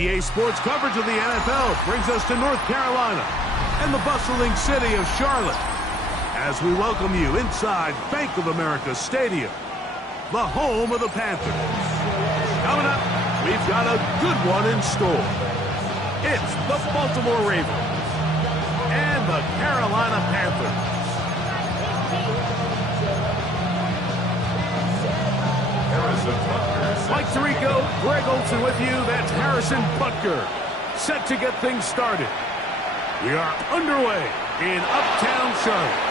EA Sports coverage of the NFL brings us to North Carolina and the bustling city of Charlotte as we welcome you inside Bank of America Stadium, the home of the Panthers. Coming up, we've got a good one in store. It's the Baltimore Ravens and the Carolina Panthers. Mike Tirico, Greg Olson with you. That's Harrison Butker, set to get things started. We are underway in Uptown Charlotte.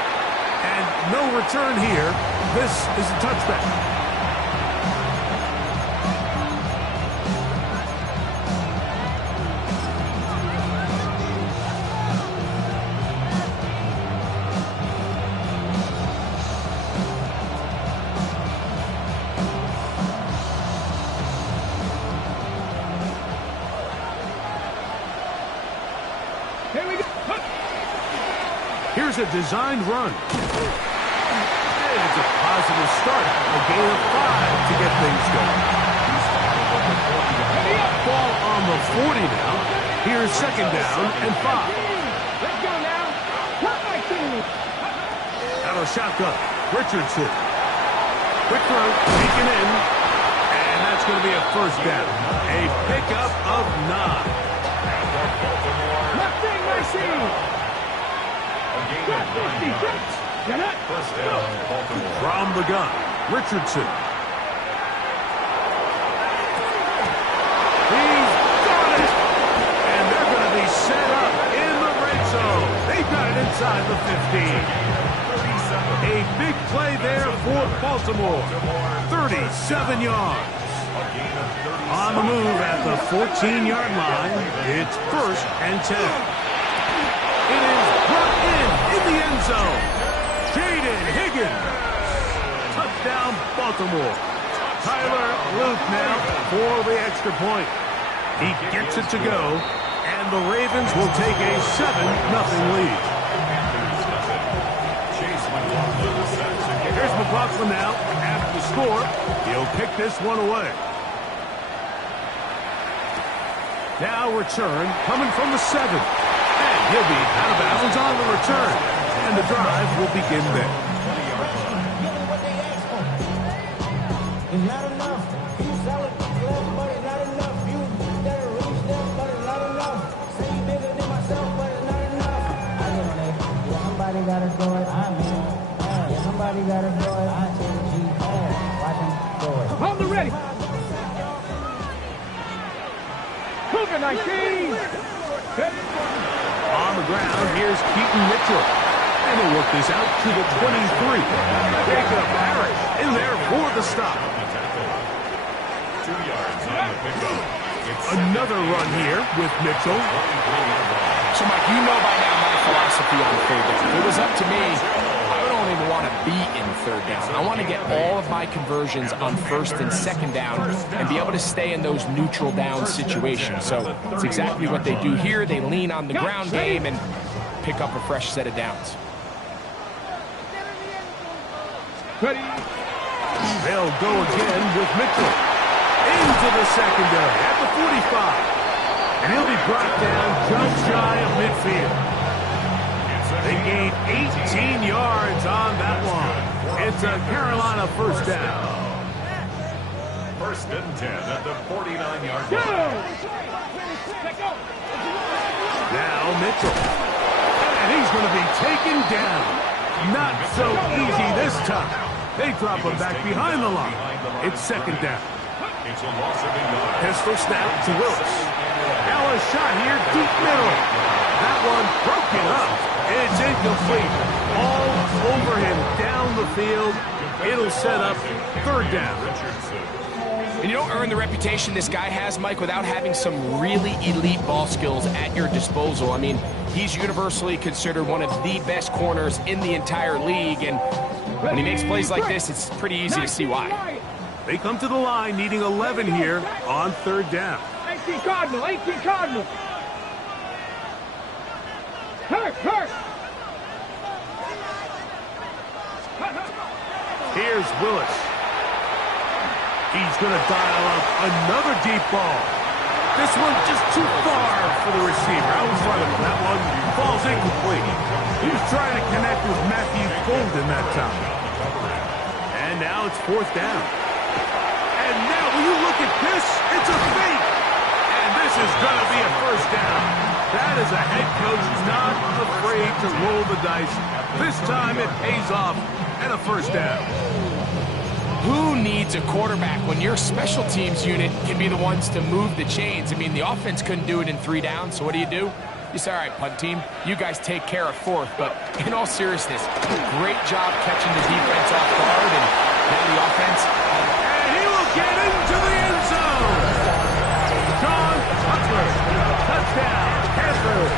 And no return here. This is a touchback. Here's a designed run. And it's a positive start. A gain of 5 to get things going. Ball on the 40 now. Here's second down and 5. Let's go now. What my team? Out of shotgun. Richardson. Quick throw. Taken in. And that's going to be a first down. A pickup of 9. Left thing, my team. From the gun, Richardson. He's got it! And they're going to be set up in the red zone. They've got it inside the 15. A big play there for Baltimore. 37 yards. On the move at the 14-yard line, it's 1st and 10. It is brought in the end zone. Jaden Higgins. Touchdown, Baltimore. Tyler Luke now for the extra point. He gets it to go, and the Ravens will take a 7-0 lead. Here's McLaughlin now after the score. He'll kick this one away. Now return coming from the 7. And he'll be out of bounds on the return. And the drive will begin there. It's not enough. You sell it, but it's not enough. You better reach them, but it's not enough. Say you bigger than myself, but it's not enough. I get on it. Yeah, somebody gotta do it. I'm in. Yeah, somebody gotta do it. I change G. Watch him do it. On the ready. Cougar 19. On the ground, here's Keaton Mitchell. And he'll work this out to the 23. Jacob Harris in there for the stop. 2 yards on the pickup. Another run here with Mitchell. So, Mike, you know by now my philosophy on third down. If it was up to me, I don't even want to be in third down. I want to get all of my conversions on 1st and 2nd down and be able to stay in those neutral down situations. So it's exactly what they do here. They lean on the ground game and pick up a fresh set of downs. Ready. They'll go again with Mitchell. Into the secondary at the 45. And he'll be brought down just shy of midfield. They gain 18 yards on that one. It's a Carolina first down. 1st and 10 at the 49-yard line. Now Mitchell. And he's going to be taken down. Not so easy this time. They drop him back behind the line. It's 2nd down. It's a loss of 8 yards. Pistol snap to Willis. Now a shot here deep middle. That one broken up. It's incomplete. All over him down the field. It'll set up 3rd down. And you don't earn the reputation this guy has, Mike, without having some really elite ball skills at your disposal. I mean, he's universally considered one of the best corners in the entire league, and when he makes plays like this, it's pretty easy to see why. They come to the line needing 11 here on 3rd down. 18 Cardinal, 18 Cardinal. Hurt. Here's Willis. He's going to dial up another deep ball. This one just too far for the receiver. Out in front of him. That one falls incomplete. He was trying to connect with Matthew Golden that time. And now it's fourth down. And now, will you look at this? It's a fake. And this is going to be a first down. That is a head coach not afraid to roll the dice. This time it pays off and a first down. Who needs a quarterback when your special teams unit can be the ones to move the chains? I mean, the offense couldn't do it in 3 downs, so what do? You say, all right, punt team, you guys take care of fourth. But in all seriousness, great job catching the defense off guard, and now the offense. And he will get into the end zone. John Butler, touchdown, Panthers.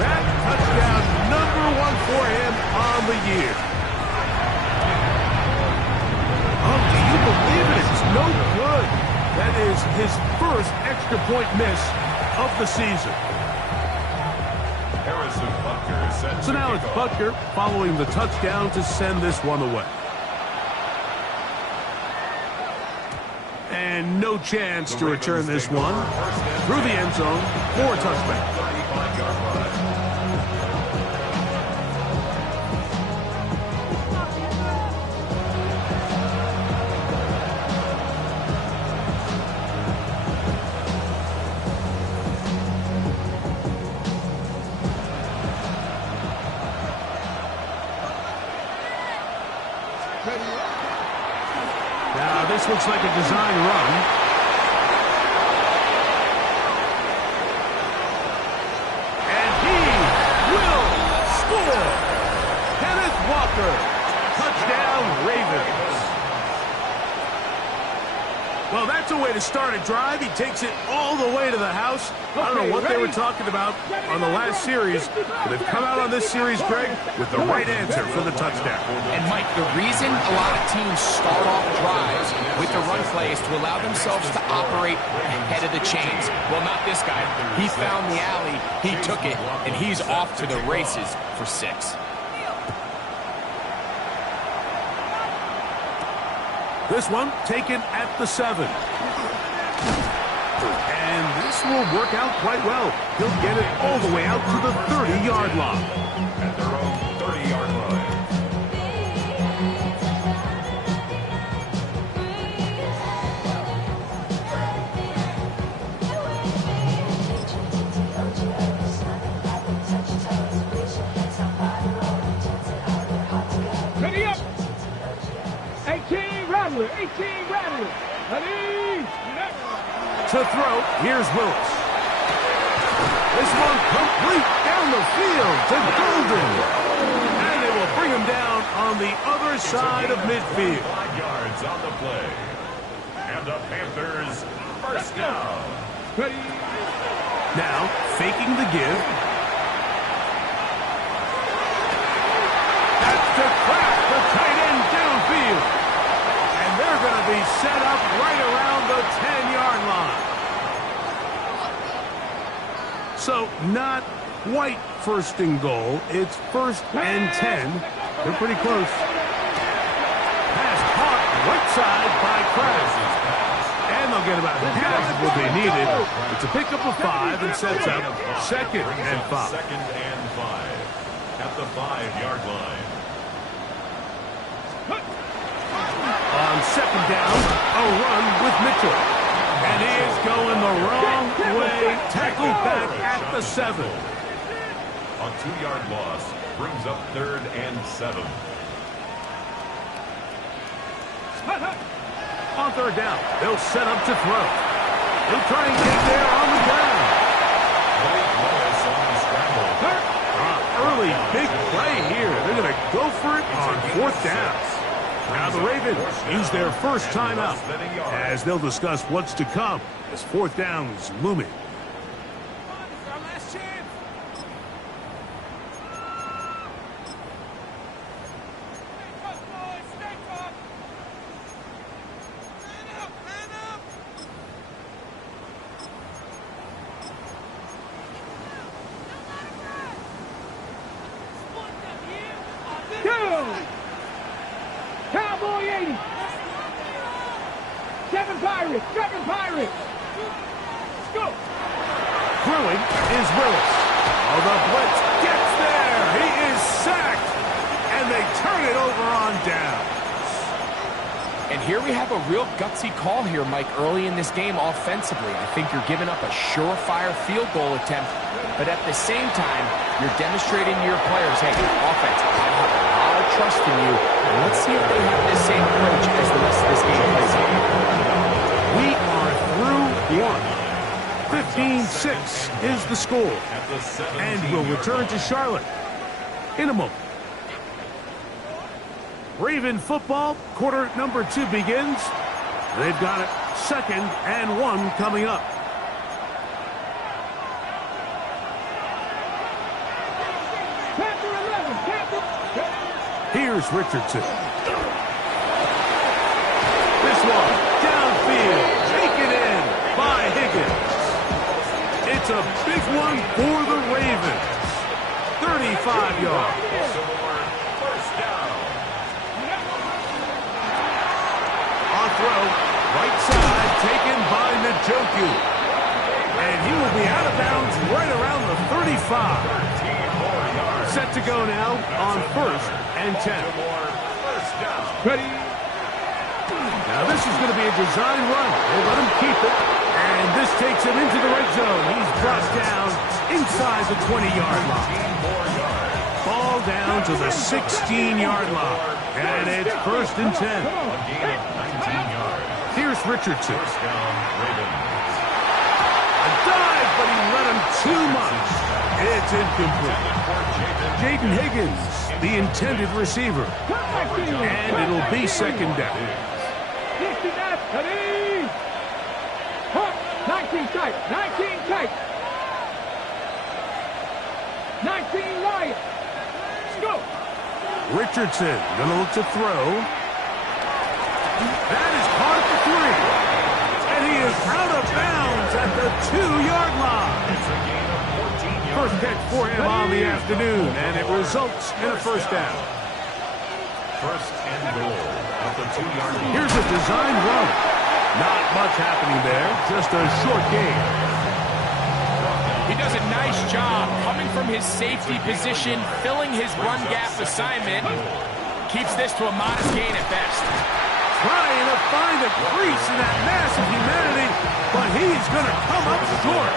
That touchdown, #1 for him on the year. Oh, do you believe it? It's no good. That is his first extra point miss of the season. So now it's Butker following the touchdown to send this one away. And no chance to return this one through the end zone for a touchback. Now this looks like a design run. And he will score. Kenneth Walker. Touchdown, Ravens. Well, that's a way to start a drive. He takes it all the way to the house. I don't know what they were talking about on the last series, but they've come out on this series, Greg, with the right answer for the touchdown. And, Mike, the reason a lot of teams start off drives with the run play is to allow themselves to operate ahead of the chains. Well, not this guy. He found the alley, he took it, and he's off to the races for 6. This one taken at the 7. And this will work out quite well. He'll get it all the way out to the 30-yard line. At their own 30-yard line. Ready up. 18 Rattler. 18 Rattler. Ready. To throw, here's Willis. This one complete down the field to Golden. And they will bring him down on the other side of midfield. 5 yards on the play. And the Panthers first down. Ready. Now, faking the give. That's to crack the tight end downfield. And they're going to be set up right around the 10-yard line. So, not quite first and goal. It's first and 10. They're pretty close. Pass caught right side by Krabs. And they'll get about half of what they needed. It's a pickup of 5 and sets up second and 5. Second and 5. At the 5-yard line. On second down, a run with Mitchell. And he is going the wrong way. Tackled back at the 7. A 2-yard loss brings up 3rd and 7. On third down, they'll set up to throw. He'll try and get there on the ground. Blake Lewis on the scramble. Early big play here. They're going to go for it on fourth down. Now the Ravens use their first timeout as they'll discuss what's to come as fourth down is looming. Cowboy 80. 7 Pirates. 7 Pirates. Go. Throwing is Willis. Oh, the blitz gets there. He is sacked. And they turn it over on down. And here we have a real gutsy call here, Mike, early in this game offensively. I think you're giving up a surefire field goal attempt, but at the same time, you're demonstrating to your players, hey, offense, I have a lot of trust in you, and let's see if they have this same approach as the rest of this game plays out. We are through one. 15-6 is the score. And we'll return to Charlotte in a moment. Raven football, quarter number 2 begins. They've got it 2nd and 1 coming up. Here's Richardson. This one, downfield, taken in by Higgins. It's a big one for the Ravens. 35 yards. Throw, right side, taken by Njoku. And he will be out of bounds right around the 35. Set to go now on 1st and 10. Ready. Now this is going to be a design run. They let him keep it. And this takes him into the red zone. He's brought down inside the 20-yard line. Ball down to the 16-yard line. And it's 1st and 10. Here's Richardson. A dive, but he let him too much. It's incomplete. Jaden Higgins, the intended receiver. And it'll be 2nd down. 19 tight. 19 tight. 19 Lions. Let's go. Richardson gonna look to throw. That is caught at the 3. And he is out of bounds at the 2-yard line. First catch for him on the afternoon, and it results in a 1st down. 1st and goal at the 2-yard line. Here's a design run. Not much happening there, just a short gain. He does a nice job coming from his safety position, filling his run gap assignment. Keeps this to a modest gain at best. Trying to find a crease in that mass of humanity, but he's going to come up short.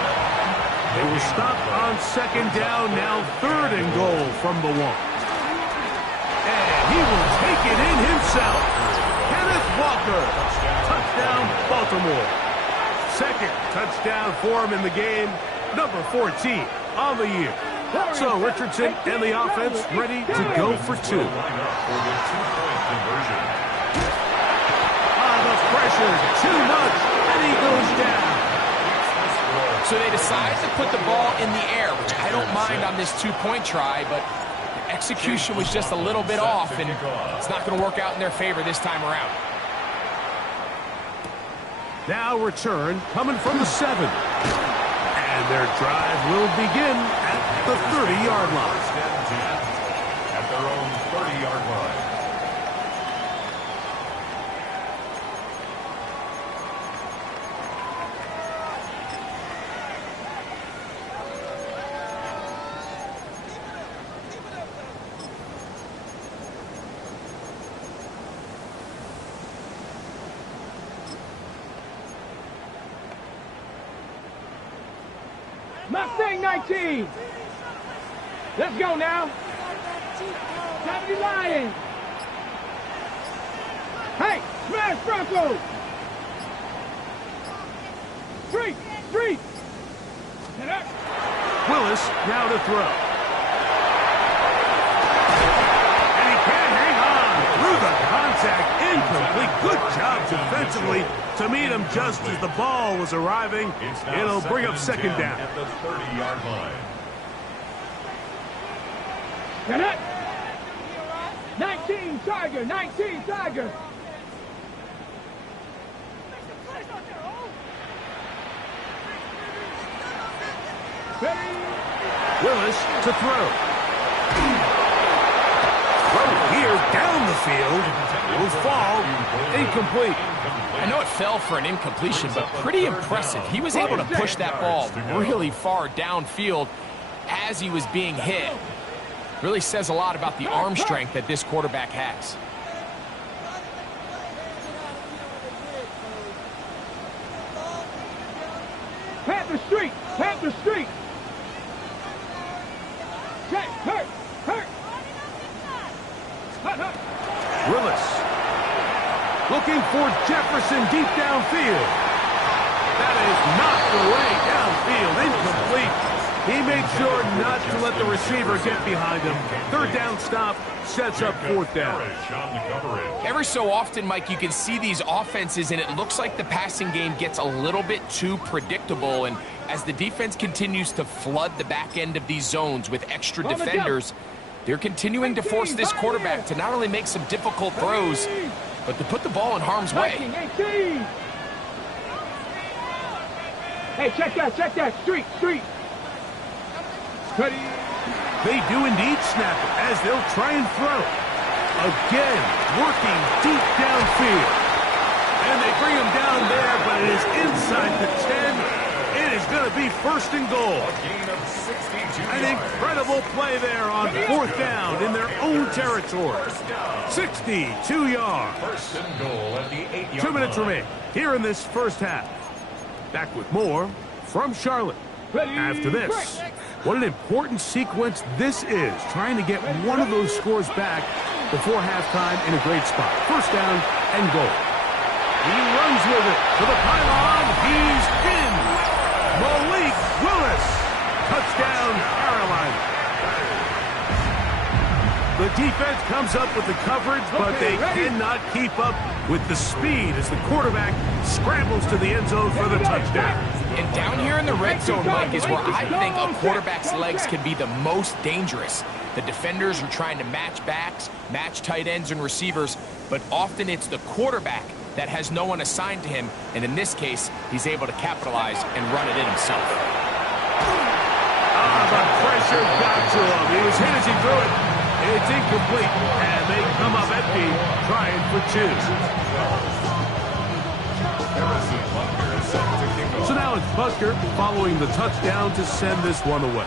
They will stop on 2nd down, now 3rd and goal from the 1. And he will take it in himself. Kenneth Walker, touchdown Baltimore. 2nd touchdown for him in the game, number 14 on the year. So Richardson and the offense ready to go for 2. The pressure, too much, and he goes down. So they decide to put the ball in the air, which I don't mind on this 2-point try, but the execution was just a little bit off, and it's not going to work out in their favor this time around. Now return coming from the 7. And their drive will begin at the 30-yard line. At their own 30-yard line. Mustang 19. Let's go now. 70 Lions. Hey, smash Broncos. Street. Willis now to throw. And he can't hang on through the contact. Incomplete. Good job defensively to meet him just as the ball was arriving. It'll bring up 2nd down. At the 30-yard line. Get it. 19 Tiger. 19 Tiger. Willis to throw. Throw here down the field. Will fall. Incomplete. I know it fell for an incompletion, but pretty impressive. He was able to push that ball really far downfield as he was being hit. Really says a lot about the arm strength that this quarterback has. Panther Street! Panther Street! Check! Hurt! Hurt! Hut, hut. Willis. Looking for Jefferson deep downfield. That is knocked away downfield. Incomplete. He made sure not to let the receiver get behind him. Third down stop sets up fourth down. Every so often, Mike, you can see these offenses, and it looks like the passing game gets a little bit too predictable. And as the defense continues to flood the back end of these zones with extra defenders, they're continuing to force this quarterback to not only make some difficult throws, but to put the ball in harm's way. 18. Hey, check that. Street. Ready. They do indeed snap it as they'll try and throw. Again, working deep downfield. And they bring him down there, but it is inside the 10. It is going to be first and goal. An incredible play there on fourth down in their own territory. 62 yards. First and goal at the 8-yard 2 minutes line. remain here in this first half. Back with more from Charlotte. After this, what an important sequence this is, trying to get one of those scores back before halftime in a great spot. First down and goal. He runs with it to the pylon. He's in. Malik Willis. Touchdown, Carolina. The defense comes up with the coverage, but they cannot keep up with the speed as the quarterback scrambles to the end zone for the touchdown. And down here in the red zone, Mike, is where I think a quarterback's legs can be the most dangerous. The defenders are trying to match backs, match tight ends and receivers, but often it's the quarterback that has no one assigned to him, and in this case, he's able to capitalize and run it in himself. The pressure got to him. He was hit as he threw it. It's incomplete, and they come up empty, trying for two. So now it's Butker following the touchdown to send this one away.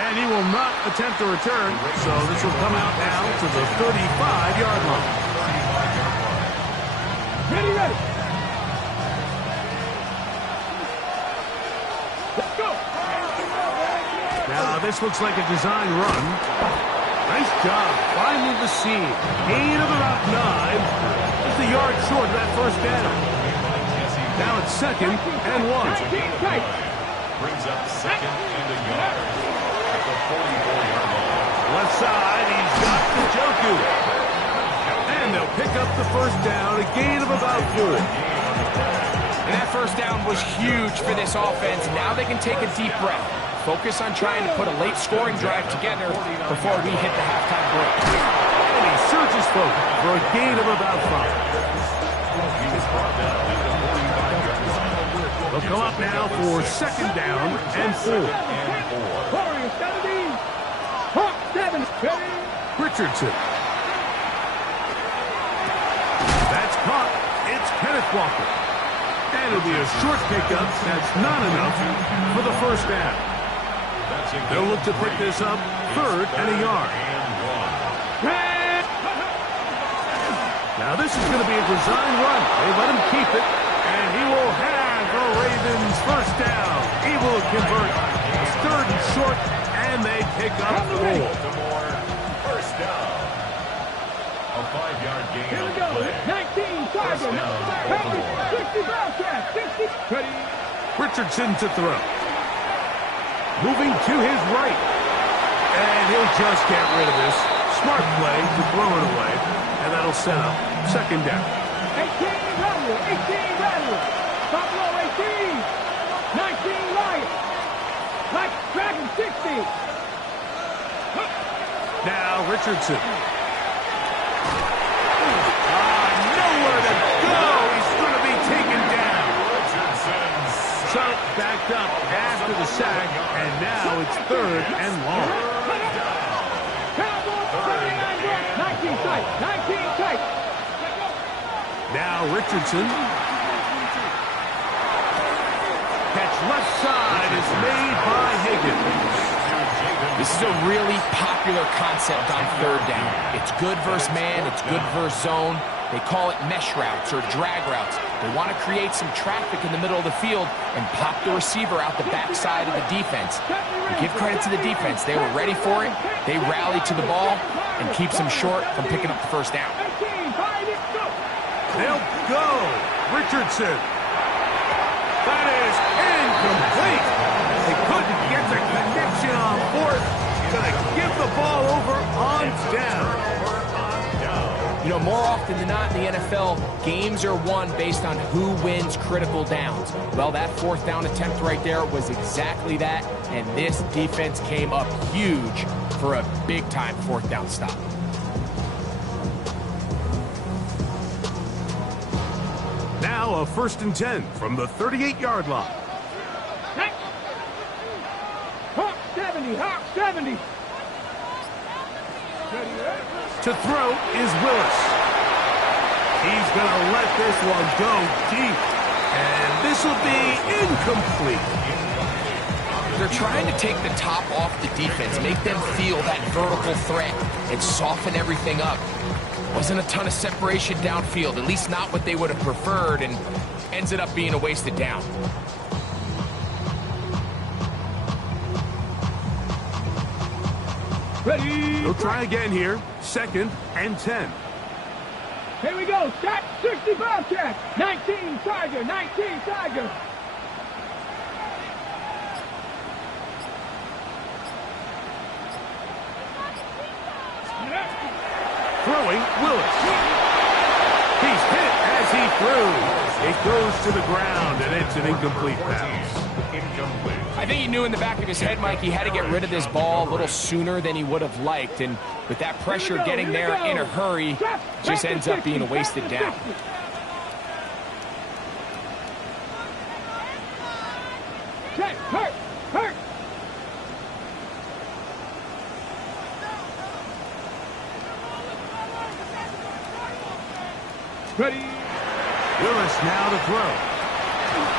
And he will not attempt a return, so this will come out now to the 35-yard line. Ready. Let's go. Now this looks like a design run. Nice job finding the seam. Gain of about 9. Just a yard short of that first down. Now it's second and 1. Brings up second and a yard at the 44-yard line. Left side, he's got the Joku. And they'll pick up the first down, a gain of about 4. And that first down was huge for this offense. Now they can take a deep breath. Focus on trying to put a late scoring drive together before we hit the halftime break. And he surges forward for a gain of about 5. They'll come up now for second down and 4. Richardson. That's caught. It's Kenneth Walker. And it'll be a short pickup. That's not enough for the first down. They'll look to pick this up third and a yard. Now this is going to be a design run. They let him keep it, and he will have the Ravens first down. He will convert. It's third and short, and they pick up 4. First down. A 5-yard gain Here on we the go. play. 19 Tiger. 60 Bellcat. 60. Ready. Richardson to throw. Moving to his right. And he'll just get rid of this. Smart play to throw it away. And that'll set up second down. 18 Rattle. Buffalo 18. 19 Lion. Like Dragon 60. Now Richardson. Nowhere to go. He's going to be taken down. So backed up after the sack, and now it's 3rd and long. Cowboys, 19 tight, 19 tight. Now Richardson. Catch left side is made by Higgins. This is a really popular concept on 3rd down. It's good versus man, it's good versus zone. They call it mesh routes or drag routes. They want to create some traffic in the middle of the field and pop the receiver out the backside of the defense. And give credit to the defense. They were ready for it. They rallied to the ball and keeps them short from picking up the 1st down. They'll go. Richardson. That is incomplete. They couldn't get the connection on 4th. Gonna give the ball over on down. You know, more often than not in the NFL, games are won based on who wins critical downs. Well, that 4th down attempt right there was exactly that, and this defense came up huge for a big-time 4th down stop. Now a 1st and 10 from the 38-yard line. Hawk 70, Hawk 70. To throw is Willis. He's going to let this one go deep. And this will be incomplete. They're trying to take the top off the defense, make them feel that vertical threat, and soften everything up. Wasn't a ton of separation downfield, at least not what they would have preferred, and ends it up being a wasted down. Ready. They'll try again here. 2nd and 10. Here we go. Stop. 65 catch. 19 Tiger. 19 Tiger. Throwing, Willis. He's hit as he threw. It goes to the ground, and it's an incomplete pass. I think he knew in the back of his head, Mike, he had to get rid of this ball a little sooner than he would have liked. And with that pressure getting there in a hurry, just ends up being a wasted down. Check. Hurt. Hurt. Ready. Willis now to throw.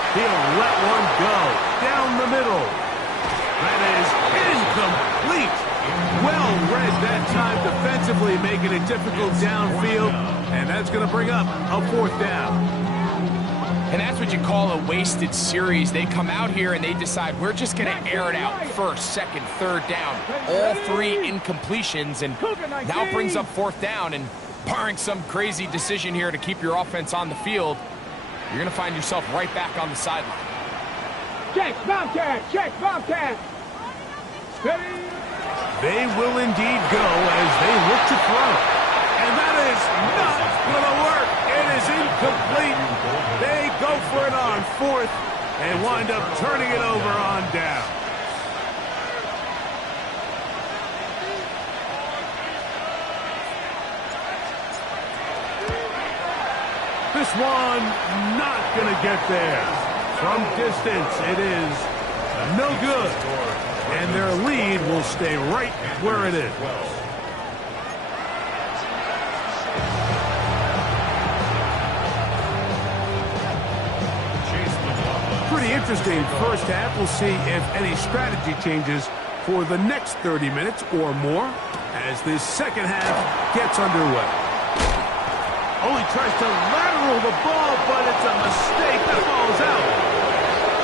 He'll let one go down the middle. That is incomplete. Well read that time defensively, making it difficult downfield. And that's going to bring up a 4th down. And that's what you call a wasted series. They come out here and they decide we're just going to air it out 1st, 2nd, 3rd down. All 3 incompletions, and now it brings up 4th down. And barring some crazy decision here to keep your offense on the field, you're going to find yourself right back on the sideline. Check, Bobcat. Check, Bobcat. Ready. They will indeed go as they look to throw. And that is not going to work. It is incomplete. They go for it on 4th and wind up turning it over on down. This one not going to get there. From distance, it is no good. And their lead will stay right where it is. Pretty interesting first half. We'll see if any strategy changes for the next 30 minutes or more as this second half gets underway. Only tries to lateral the ball, but it's a mistake. That ball's out.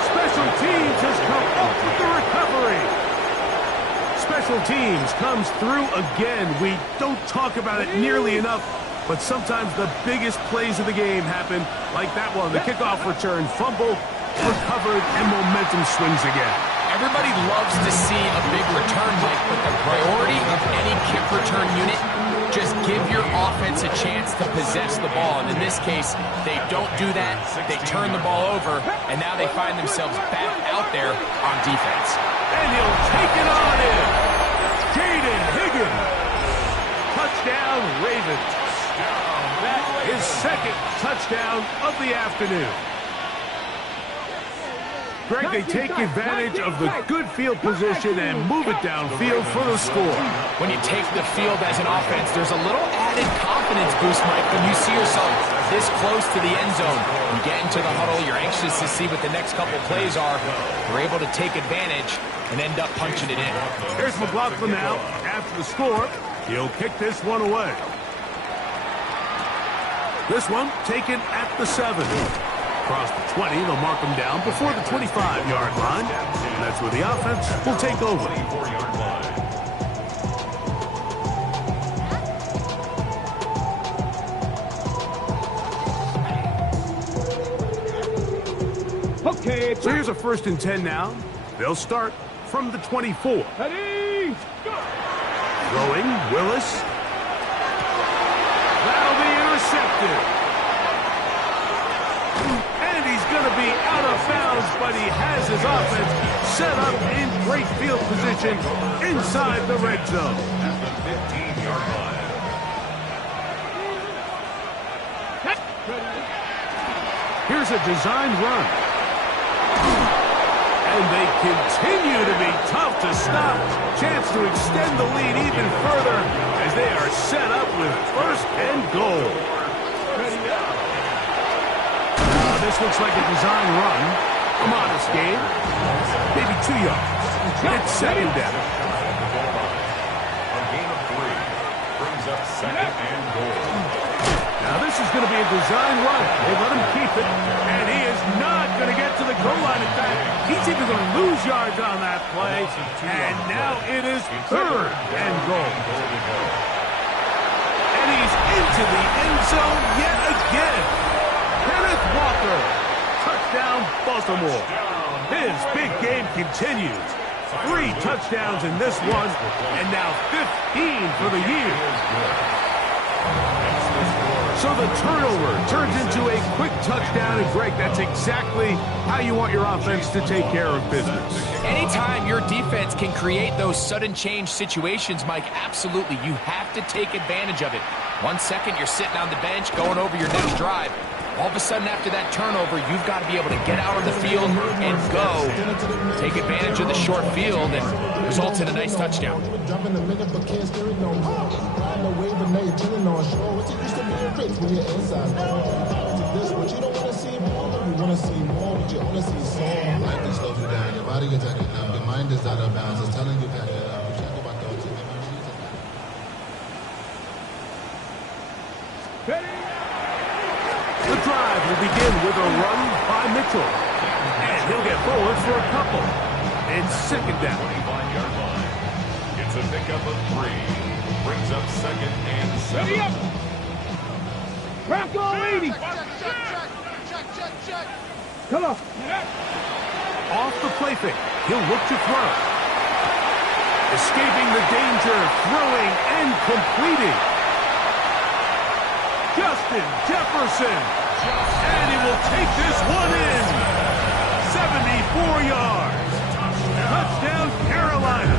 Special teams has come up with the recovery. Special teams comes through again. We don't talk about it nearly enough, but sometimes the biggest plays of the game happen like that one. The kickoff return, fumble, recovered, and momentum swings again. Everybody loves to see a big return, Mike, but the priority of any kick return unit, just give your offense a chance to possess the ball. And in this case, they don't do that. They turn the ball over, and now they find themselves back out there on defense. And he'll take it on in. Jaden Higgins. Touchdown, Ravens. His 2nd touchdown of the afternoon. Greg, they take advantage of the good field position and move it downfield for the score. When you take the field as an offense, there's a little added confidence boost, Mike, when you see yourself this close to the end zone. You get into the huddle, you're anxious to see what the next couple plays are. You're able to take advantage and end up punching it in. Here's McLaughlin now. After the score, he'll kick this one away. This one taken at the 7. Across the 20, they'll mark him down before the 25-yard line. And that's where the offense will take over. Okay, So here's a 1st and 10 now. They'll start from the 24. ready, go. Throwing, Willis. That'll be intercepted. And he's going to be out of bounds, but he has his offense set up in great field position inside the red zone. At the 15-yard line. Here's a designed run. And they continue to be tough to stop. Chance to extend the lead even further as they are set up with 1st and goal. This looks like a design run. A modest gain. Maybe 2 yards. It's 2nd down. A gain of 3 brings up 2nd and goal. Now this is going to be a design run. They let him keep it. And he is not going to get to the goal line. In fact, he's even going to lose yards on that play. And now it is 3rd and goal. And he's into the end zone yet again. Kenneth Walker. Touchdown, Baltimore. His big game continues. 3 touchdowns in this one. And now 15 for the year. So the turnover turns into a quick touchdown, and Greg, that's exactly how you want your offense to take care of business. Anytime your defense can create those sudden change situations, Mike, absolutely, you have to take advantage of it. 1 second, you're sitting on the bench, going over your next drive. All of a sudden, after that turnover, you've got to be able to get out on the field and go. Take advantage of the short field and result in a nice touchdown. The drive will begin with a run by Mitchell. And he'll get forward for a couple. It's 2nd down. 25-yard line. It's a pickup of 3. Brings up 2nd and 7. Bronco leading. Come on. Off the play fake. He'll look to throw. Escaping the danger, throwing and completing. Justin Jefferson. And he will take this one in. 74 yards. Touchdown, Carolina.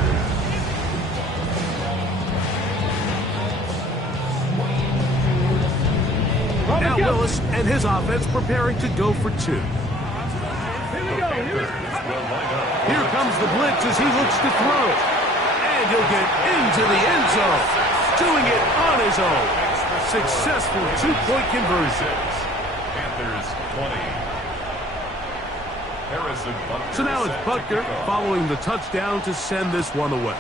Now Willis and his offense preparing to go for 2. Here we go. Here comes the blitz as he looks to throw. And he'll get into the end zone. Doing it on his own. Successful 2-point conversion. Panthers 20. Harrison Butker. So now it's Butker following the touchdown to send this one away.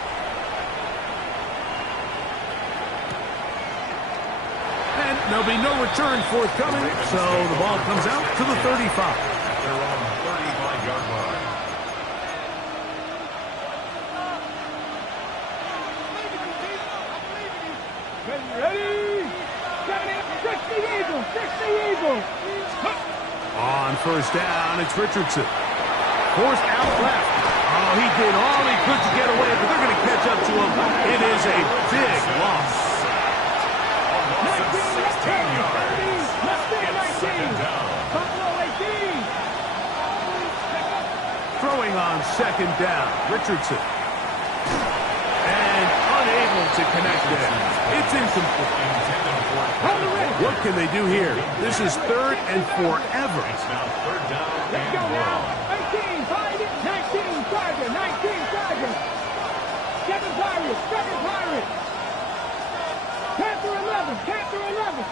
And there'll be no return forthcoming, so the ball comes out to the 35. They're on 35-yard line. Ready? 60 Eagles. 60 Eagles. On 1st down, it's Richardson. Forced out left. Oh, he did all he could to get away, but they're going to catch up to him. It is a big loss. 16 yards. Throwing on 2nd down, Richardson. And unable to connect there. It's incomplete. What can they do here? This is 3rd and forever. It's now 3rd down and 1. 19, Pirates. 19, Charger. 19, Charger. 7 Pirates. 7 Pirates. Panther 11. Panther 11.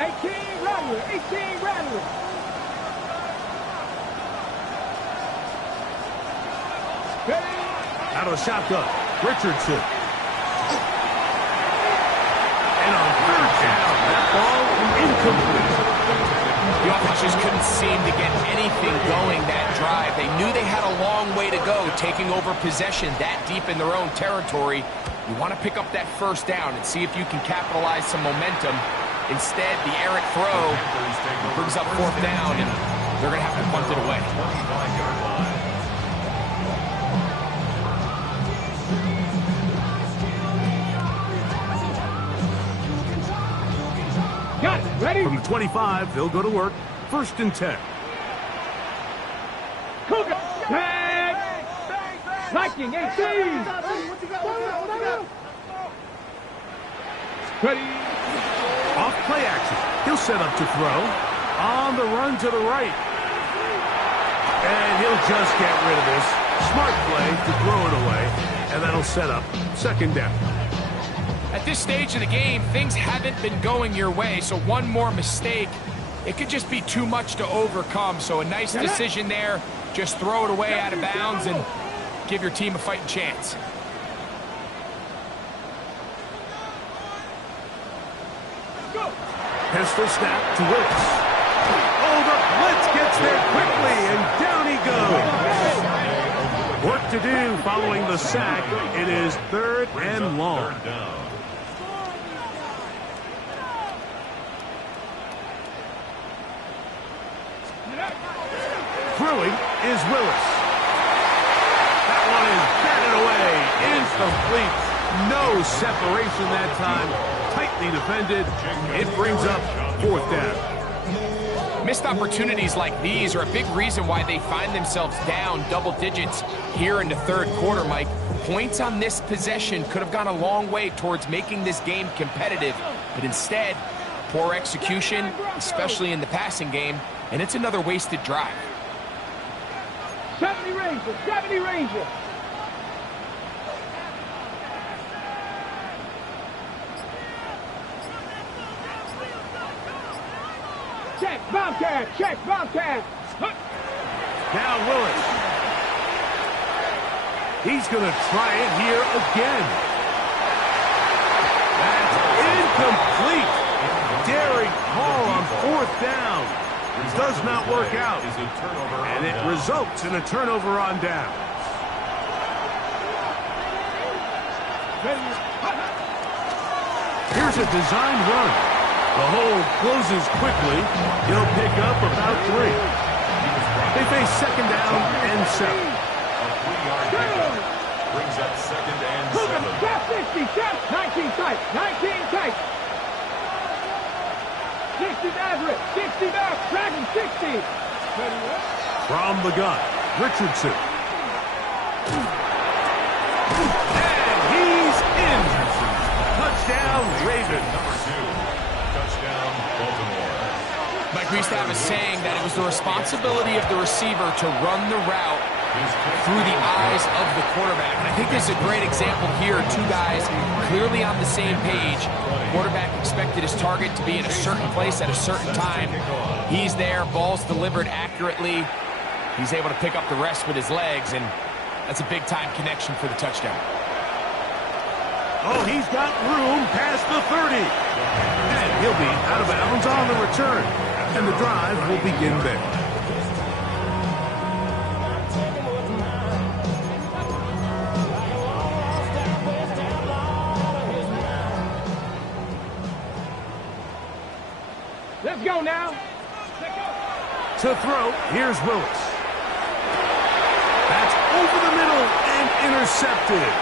18, Rattler. 18, Rattler. Out of the shotgun, Richardson. And on third down, that ball incomplete. The offense just couldn't seem to get anything going that drive. They knew they had a long way to go, taking over possession that deep in their own territory. You want to pick up that first down and see if you can capitalize some momentum. Instead, the errant throw brings up fourth down, and they're going to have to punt it away. Got it. Ready? From the 25, they'll go to work. 1st and 10. Cougar. Tag. Lightning. 18. Ready? Off play action. He'll set up to throw. On the run to the right. And he'll just get rid of this. Smart play to throw it away. And that'll set up 2nd down. At this stage of the game, things haven't been going your way, so one more mistake, it could just be too much to overcome. So a nice decision there. Just throw it away out of bounds and give your team a fighting chance. Pistol snap to Wilkes. Oh, the blitz gets there quickly, and down he goes. Work to do following the sack. It is 3rd and long. Throwing is Willis. That one is batted away. Incomplete. No separation that time. Tightly defended. It brings up 4th down. Missed opportunities like these are a big reason why they find themselves down double digits here in the 3rd quarter, Mike. Points on this possession could have gone a long way towards making this game competitive, but instead, poor execution, especially in the passing game, and it's another wasted drive. 70 Ranger. 70 Ranger. Check, Bobcat. Check, Bobcat. Now Willis. He's going to try it here again. That's incomplete. Derek Hall on 4th down. Does not work out. And it results in a turnover on downs. Here's a designed run. The hole closes quickly. He'll pick up about 3. They face 2nd down and 7. A 3-yard pickup brings up 2nd and 7. Tap 60, tap 19 tight, 19 tight. 60 Maverick, 60 back, Dragon 60. From the gun, Richardson. And he's in. Touchdown, Ravens. Number 2. Touchdown, Baltimore. Mike, we used to have a saying that it was the responsibility of the receiver to run the route through the eyes of the quarterback. And I think this is a great example here. 2 guys clearly on the same page. Quarterback expected his target to be in a certain place at a certain time. He's there, ball's delivered accurately. He's able to pick up the rest with his legs, and that's a big-time connection for the touchdown. Oh, he's got room past the 30. And he'll be out of bounds on the return. And the drive will begin there. Let's go now. To throw, here's Willis. That's over the middle and intercepted.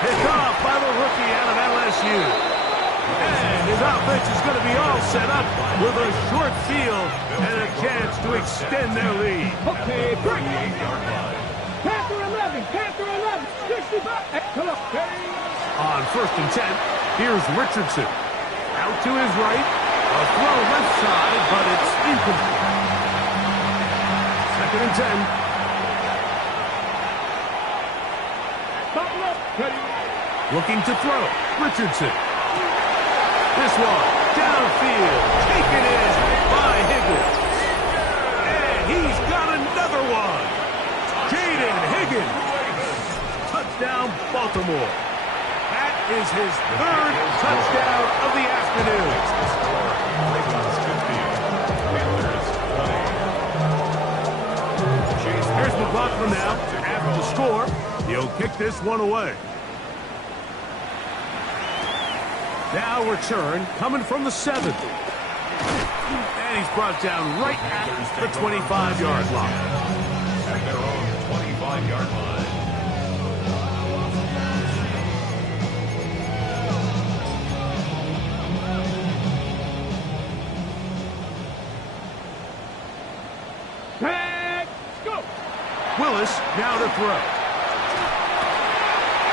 Picked off by the rookie out of LSU. And his offense is going to be all set up with a short field and a chance to extend their lead. Okay, break. Panther 11, Panther 11, 65. Come on. On 1st and 10, here's Richardson. Out to his right. A throw left side, but it's incomplete. 2nd 2nd and 10. Buffalo, ready. Looking to throw. Richardson. This one, downfield, taken in by Higgins. And he's got another one. Jaden Higgins. Touchdown, Baltimore. That is his 3rd touchdown of the afternoon. Here's McLaughlin now. After the score, he'll kick this one away. Now return coming from the 7th. And he's brought down right at the 25-yard line. At their own 25-yard line. Let's go. Willis now to throw.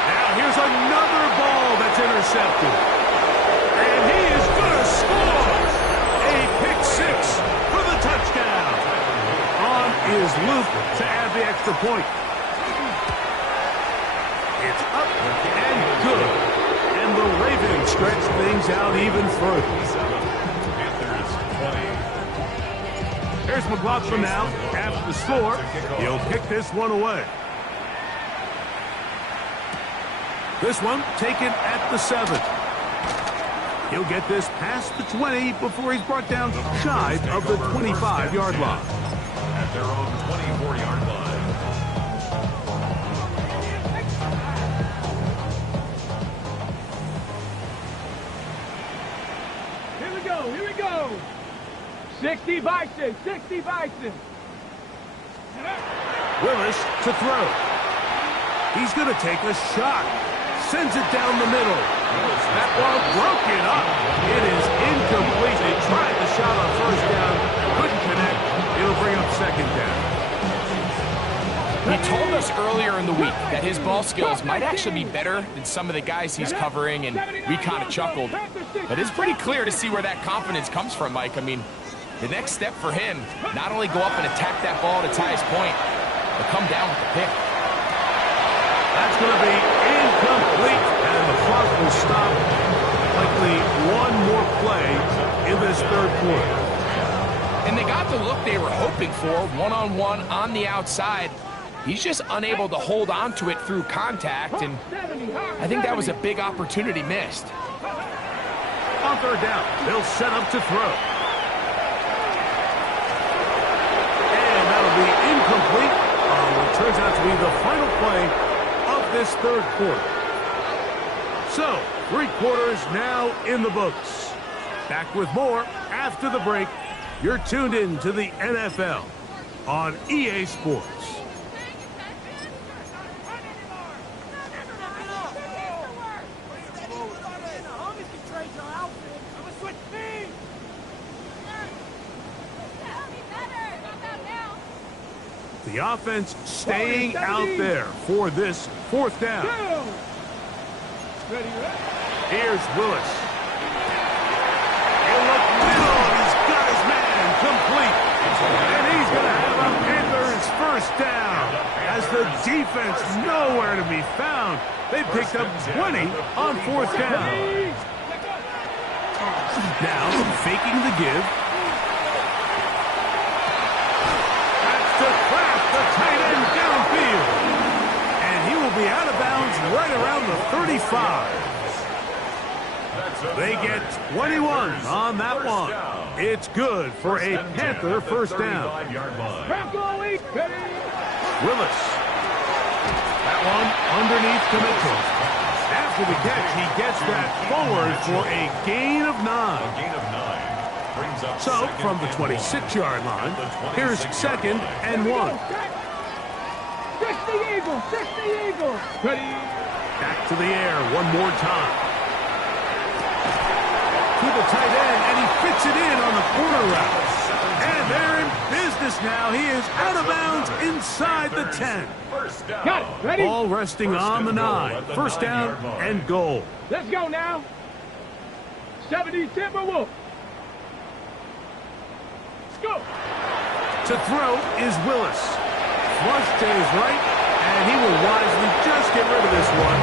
Now here's another ball that's intercepted. And he is going to score. A pick 6 for the touchdown. On is Luke to add the extra point. It's up and good. And the Ravens stretch things out even further. Here's McLaughlin now. After the score, he'll kick this one away. This one taken at the 7th. He'll get this past the 20 before he's brought down shy of the 25-yard line. At their own 24-yard line. Here we go, here we go. 60 Bison, 60 Bison. Willis to throw. He's going to take a shot. Sends it down the middle. That ball broken up. It is incomplete. They tried the shot on 1st down. Couldn't connect. It'll bring up 2nd down. He told us earlier in the week that his ball skills might actually be better than some of the guys he's covering, and we kind of chuckled. But it's pretty clear to see where that confidence comes from, Mike. I mean, the next step for him, not only go up and attack that ball at its highest point, but come down with the pick. That's going to be incomplete, and the clock will stop. Likely one more play in this 3rd quarter. And they got the look they were hoping for, one-on-one on the outside. He's just unable to hold on to it through contact, and I think that was a big opportunity missed. On 3rd down, they'll set up to throw. And that'll be incomplete on what turns out to be the final play of this 3rd quarter. So, 3 quarters now in the books. Back with more after the break. You're tuned in to the NFL on EA Sports. The offense staying out there for this 4th down. Here's Willis. He'll look middle, and he's got his man complete. And he's going to have a Panthers 1st down as the defense nowhere to be found. They picked up 20 on 4th down. Now faking the give. To craft the tight end downfield. And he will be out of bounds right around the 35. They get 21 on that one. It's good for a Panther 1st down. Willis. That one underneath to Mitchell. After the catch, he gets that forward for a gain of 9. So, from the 26-yard line, here's 2nd and 1. 60 Eagles, 60 Eagles. Ready. Back to the air one more time. To the tight end, and he fits it in on the corner route. And they're in business now. He is out of bounds inside the 10. Got it. Ready. Ball resting on the 9. 1st down and goal. Let's go now. 70 Timberwolves. Go. To throw is Willis. Flush to his right, and he will wisely just get rid of this one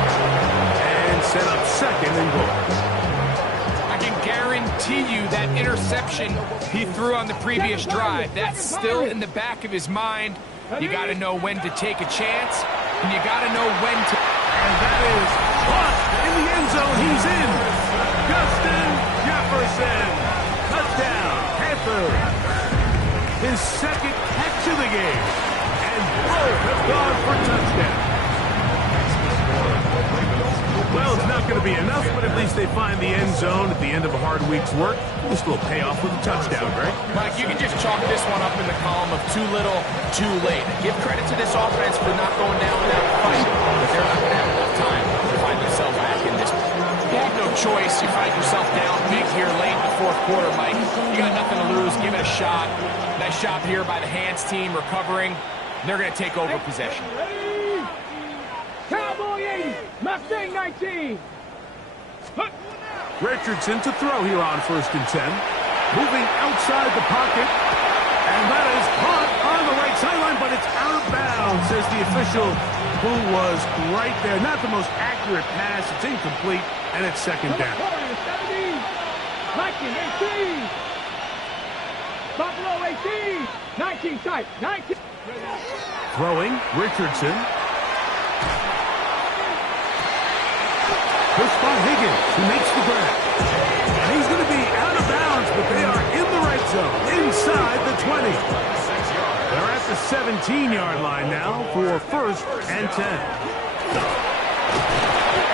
and set up second and goal. I can guarantee you that interception he threw on the previous drive, that's still in the back of his mind. You got to know when to take a chance, and you got to know when to... And that is caught in the end zone. He's in. Justin Jefferson. Touchdown, Panthers. His second catch of the game. And both have gone for touchdowns. Well, it's not going to be enough, but at least they find the end zone at the end of a hard week's work. Just a little payoff with a touchdown, right? Mike, you can just chalk this one up in the column of too little, too late. Give credit to this offense for not going down without a fight, but they're not going to have enough time to find themselves back in this. You have no choice. You find yourself down big here late in the fourth quarter, Mike. You got nothing to lose. Give it a shot. Nice job here by the Hands team recovering. They're going to take over possession. Cowboy 80, Mustang 19. Richardson to throw here on 1st and 10. Moving outside the pocket. And that is caught on the right sideline, but it's out of bounds, says the official, who was right there. Not the most accurate pass. It's incomplete, and it's second down. 17, Viking 18. Buffalo 18. 19 tight. 19. Throwing, Richardson. Pushed by Higgins, who makes the grab. And he's going to be out of bounds, but they are in the red zone, inside the 20. They're at the 17-yard line now for 1st and 10.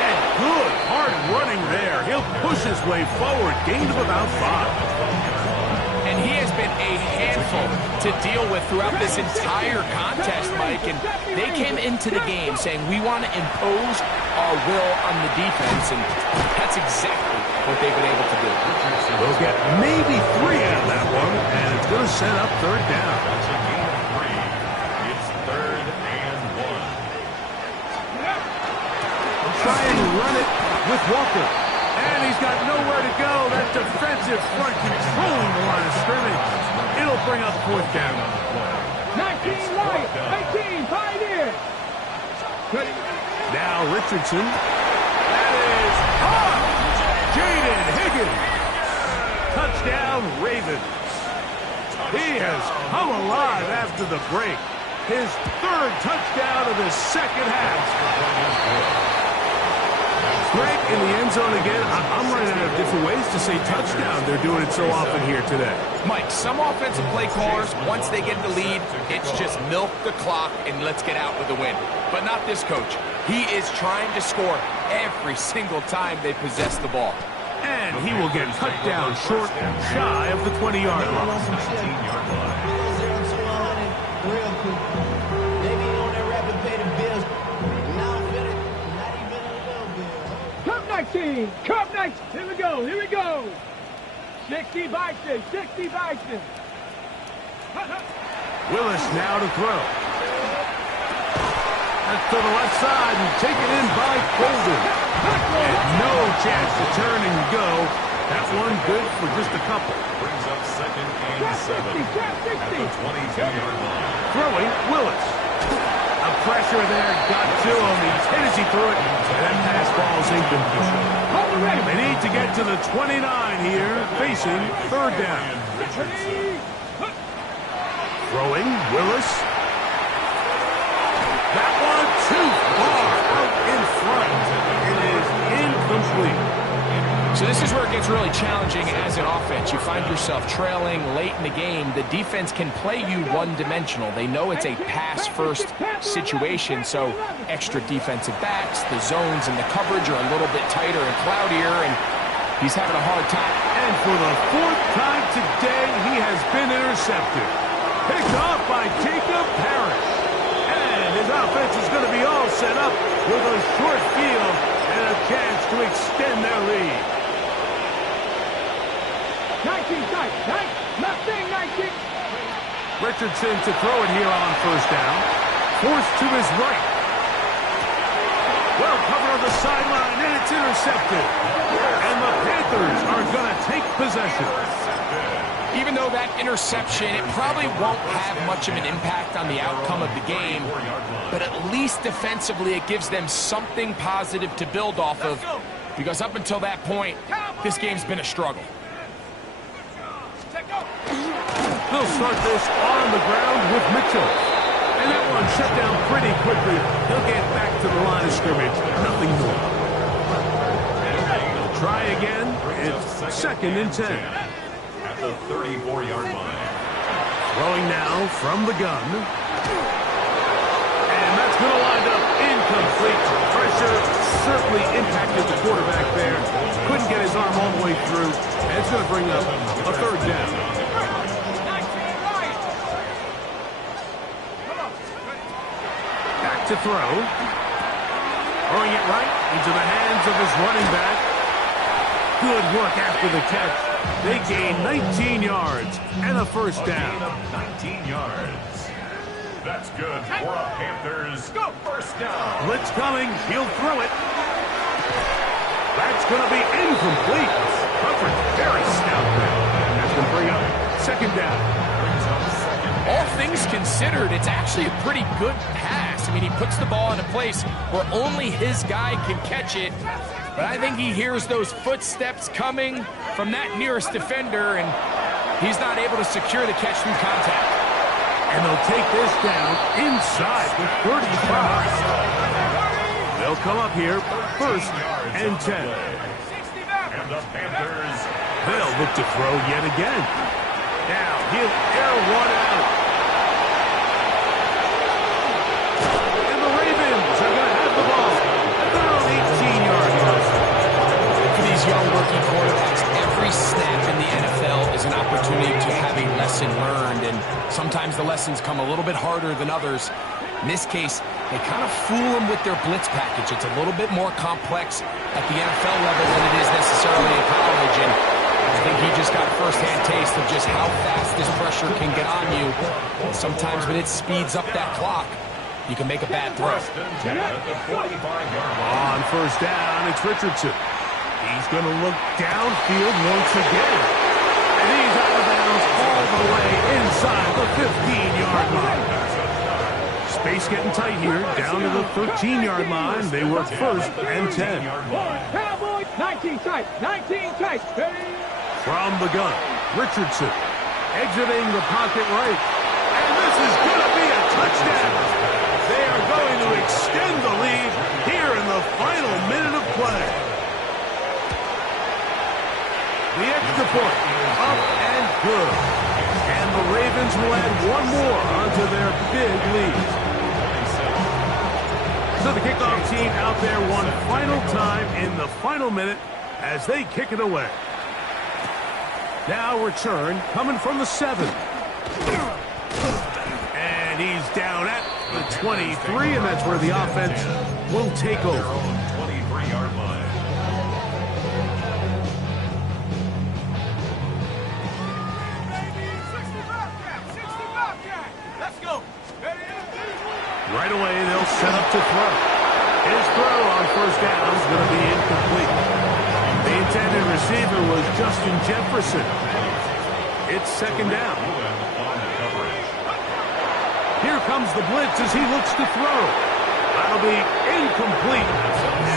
And good, hard running there. He'll push his way forward, gain of about 5. And he has been a handful to deal with throughout this entire contest, Mike. And they came into the game saying, we want to impose our will on the defense. And that's exactly what they've been able to do. They'll get maybe 3 out of that one, and it's going to set up 3rd down. That's a gain of 3. It's 3rd and 1. Try and run it with Walker. And he's got nowhere to go. That defensive front controlling the line of scrimmage. It'll bring up 4th down. 19 right, 18 Pioneer. Now Richardson. That is caught. Jaden Higgins. Touchdown Ravens. He has come alive after the break. His 3rd touchdown of the second half. Greg in the end zone again. I'm running out of different ways to say touchdown. They're doing it so often here today. Mike, some offensive play callers, once they get the lead, it's just milk the clock and let's get out with the win. But not this coach. He is trying to score every single time they possess the ball. And he will get cut down short, shy of the 20-yard line. 17-yard line. Real quick. They be on that rapid pay the bills. Now I'm feeling not even a little bit. Cup 19, Cup 19. Here we go, here we go. 60 Bison, 60 Bison. Willis now to throw. That's to the left side and taken in by Golden. And no chance to turn and go. That one good for just a couple. Brings up 2nd and 7 at the 22-yard line. Throwing, Willis. A pressure there, got to him. He's hit as he threw it. And that pass ball's incomplete. They need to get to the 29 here, facing 3rd down. Throwing, Willis. That one too far out in front. It is incomplete. So this is where it gets really challenging as an offense. You find yourself trailing late in the game. The defense can play you one-dimensional. They know it's a pass-first situation, so extra defensive backs, the zones and the coverage are a little bit tighter and cloudier, and he's having a hard time. And for the 4th time today, he has been intercepted. Picked off by Jacob Parrish. And his offense is going to be all set up with a short field and a chance to extend their lead. 19 tight, Mustang 19. Richardson to throw it here on 1st down. Forced to his right. Well covered on the sideline, and it's intercepted. And the Panthers are going to take possession. Even though that interception, it probably won't have much of an impact on the outcome of the game, but at least defensively it gives them something positive to build off of, because up until that point, this game's been a struggle. They'll start this on the ground with Mitchell. And that one shut down pretty quickly. He'll get back to the line of scrimmage. Nothing more. They'll try again. It's 2nd and 10. At the 34-yard line. Throwing now from the gun. And that's going to wind up incomplete. Pressure certainly impacted the quarterback there. Couldn't get his arm all the way through. And it's going to bring up a 3rd down. To throw. Throwing it right into the hands of his running back. Good work after the catch. They gain 19 yards and a 1st down. 19 yards. That's good for a Panthers. Go 1st down. Blitz coming. He'll throw it. That's going to be incomplete. Coverage very stout there. That's going to bring up 2nd down. All things considered, it's actually a pretty good pass. I mean, he puts the ball in a place where only his guy can catch it. But I think he hears those footsteps coming from that nearest defender, and he's not able to secure the catch through contact. And they'll take this down inside the 35. They'll come up here, 1st and 10. And the Panthers. They'll look to throw yet again. Now, he'll air one out. And the Ravens are going to have the ball at their own 18-yard line. For these young rookie quarterbacks, every snap in the NFL is an opportunity to have a lesson learned, and sometimes the lessons come a little bit harder than others. In this case, they kind of fool them with their blitz package. It's a little bit more complex at the NFL level than it is necessarily in college, and I think he just got a first-hand taste of just how fast this pressure can get on you. And sometimes when it speeds up that clock, you can make a bad throw. At the 45-yard line. On 1st down, it's Richardson. He's going to look downfield once again. And he's out of bounds all the way inside the 15-yard line. Space getting tight here, down to the 13-yard line. They work 1st and 10. Cowboys, 19 tight, 19 tight. From the gun, Richardson exiting the pocket right. And this is going to be a touchdown. They are going to extend the lead here in the final minute of play. The extra point, up and good. And the Ravens will add one more onto their big lead. So the kickoff team out there one final time in the final minute as they kick it away. Now return coming from the 7. And he's down at the 23, and that's where the offense will take over. 23-yard line. Right away, they'll set up to throw. His throw on 1st down is going to be incomplete. The intended receiver was Justin Jefferson. It's 2nd down. Here comes the blitz as he looks to throw. That'll be incomplete.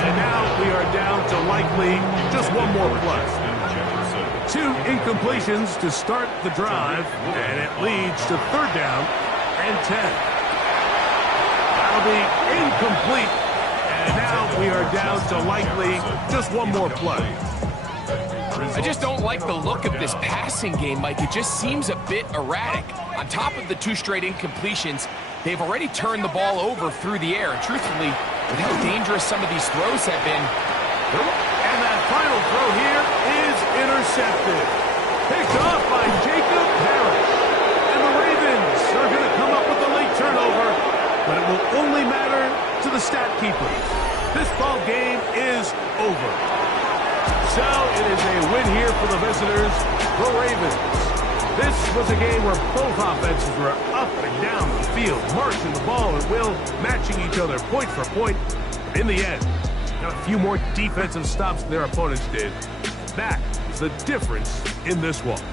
And now we are down to likely just one more play. 2 incompletions to start the drive, and it leads to 3rd down and 10. That'll be incomplete. And now we are down to likely just one more play. I just don't like the look of this passing game, Mike. It just seems a bit erratic. On top of the 2 straight incompletions, they've already turned the ball over through the air. And truthfully, with how dangerous some of these throws have been. And that final throw here is intercepted. Picked off by Jacob Parrish. And the Ravens are going to come up with a late turnover, but it will only matter to the stat keepers. This ball game is over. So it is a win here for the visitors, the Ravens. This was a game where both offenses were up and down the field, marching the ball at will, matching each other point for point. In the end, Got a few more defensive stops than their opponents did. That is the difference in this one.